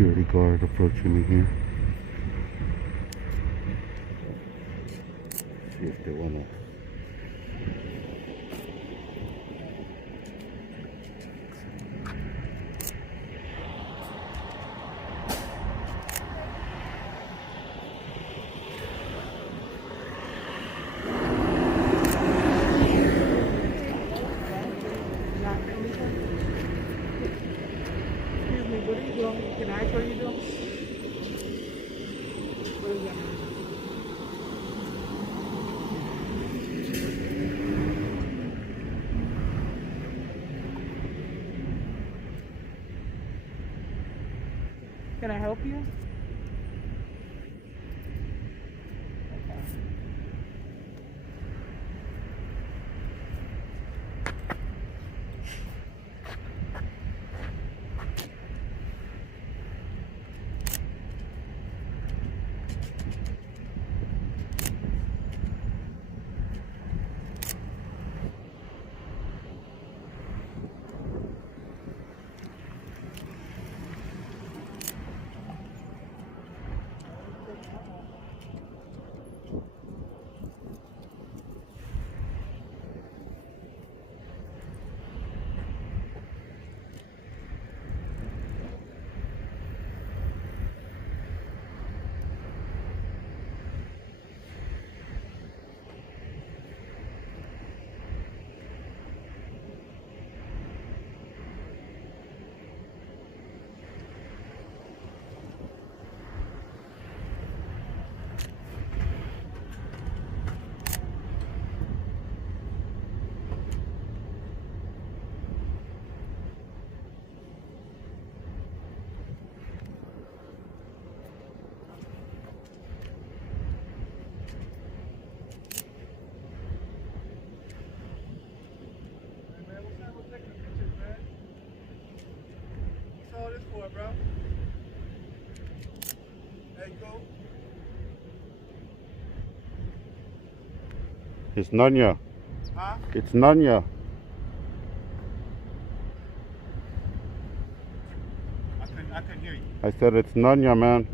security guard approaching me here. See if they want to. Can I ask what you doing? What is that? Can I help you? Bro. There you go. It's Nanya. Huh? It's Nanya. I couldn't hear you. I said it's Nanya, man.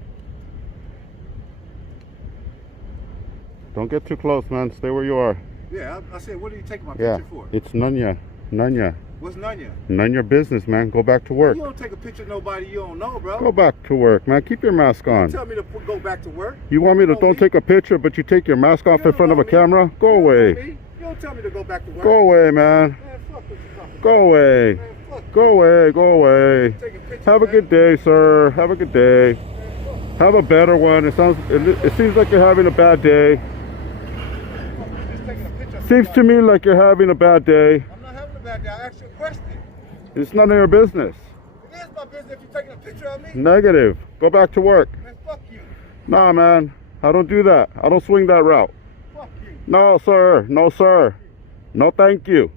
Don't get too close, man. Stay where you are. Yeah, I said, what are you taking my picture for? It's Nanya. Nanya. What's Nanya? None your business, man. Go back to work. You don't take a picture of nobody you don't know, bro. Go back to work, man. Keep your mask on. You tell me to go back to work. You want me to don't take a picture, but you take your mask off in front of a camera? Go away. You don't tell me to go back to work. Go away, man. Man, fuck what you talking about. Go away. Man, fuck Go away. Go away. Take a picture, Have a man. good day, sir. Have a good day. Man, fuck. Have a better one. It seems like you're having a bad day. I'm just taking a picture of Seems to somebody. me like you're having a bad day. I'm not having a bad day. I asked you a question. It's none of your business. It is my business if you're taking a picture of me. Negative. Go back to work. Man, fuck you. Nah, man. I don't do that. I don't swing that route. Fuck you. No, sir. No, sir. No, thank you.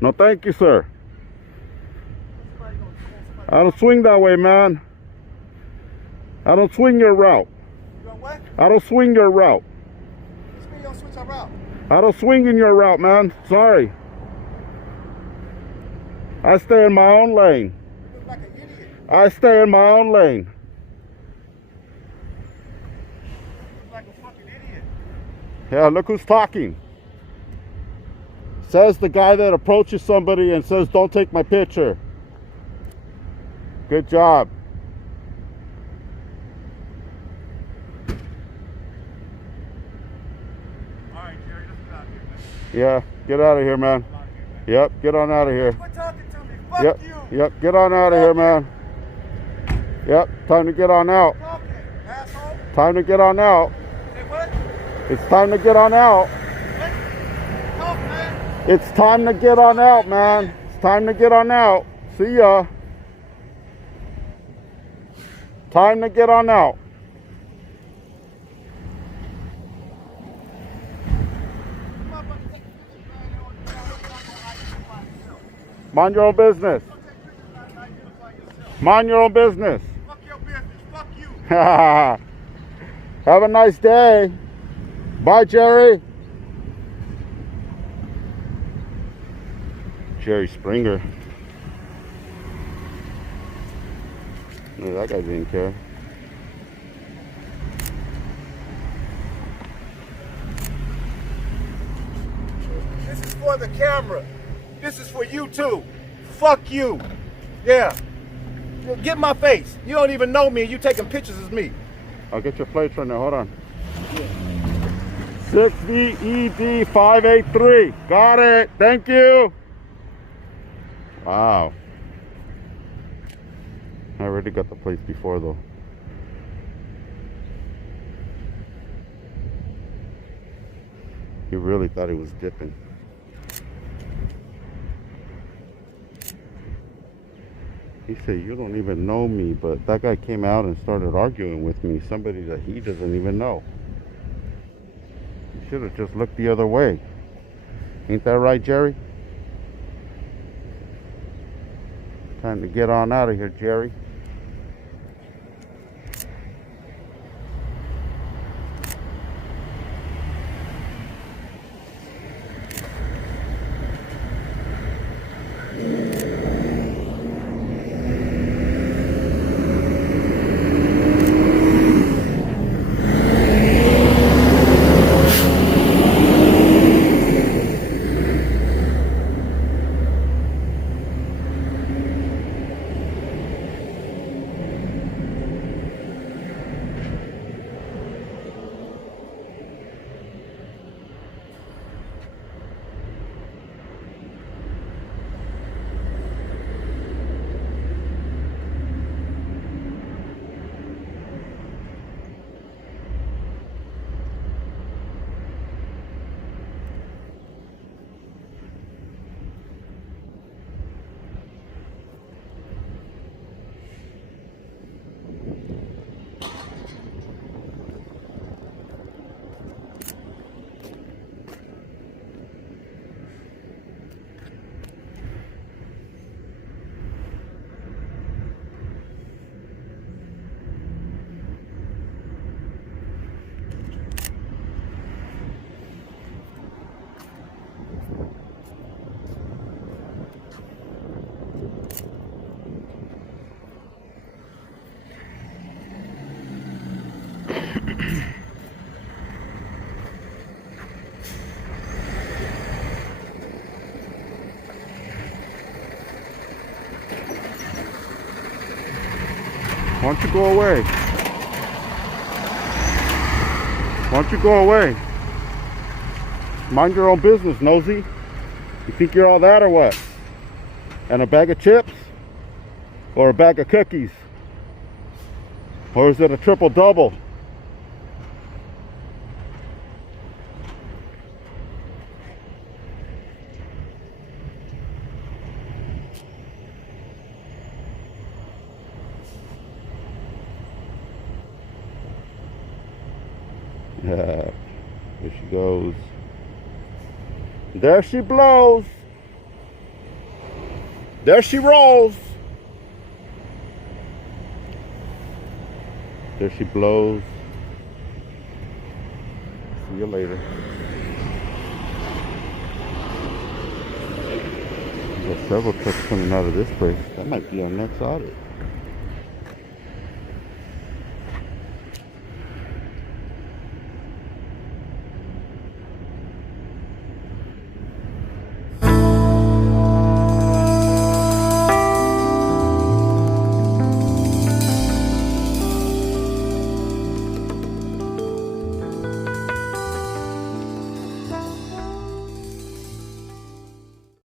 No, thank you, sir. Somebody gonna call somebody. I don't swing that way, man. I don't swing your route. You know what? I don't swing your route. This mean you don't switch our route. I don't swing in your route, man. Sorry. I stay in my own lane. You look like an idiot. I stay in my own lane. You look like a fucking idiot. Yeah, look who's talking. Says the guy that approaches somebody and says, don't take my picture. Good job. All right, Jerry, let's get out of here, man. Yeah, get out of here, man. Get out of here, man. Yep, get on out of here. Quit talking to me. Fuck Yep, you. yep, get on out of here, man. Yep, time to get on out. Talking, asshole. Time to get on out. Say what? It's time to get on out. What? Talk, man. It's time to get on out, man. It's time to get on out. See ya. Time to get on out. Mind your own business. Mind your own business. Fuck your business. Fuck you. Have a nice day. Bye, Jerry. Jerry Springer. Yeah, that guy didn't care. This is for the camera. This is for YouTube. Fuck you. Yeah. Get my face. You don't even know me and you taking pictures of me. I'll get your plates right now. Hold on. 6VED583. Got it. Thank you. Wow. I already got the plates before though. He really thought he was dipping. He said, you don't even know me, but that guy came out and started arguing with me, somebody that he doesn't even know. He should have just looked the other way. Ain't that right, Jerry? Time to get on out of here, Jerry. Why don't you go away? Why don't you go away? Mind your own business, nosy. You think you're all that or what? And a bag of chips? Or a bag of cookies? Or is it a triple double? Yeah, there she goes. There she blows. There she rolls. There she blows. See you later. There's several trucks coming out of this place. That might be our next audit.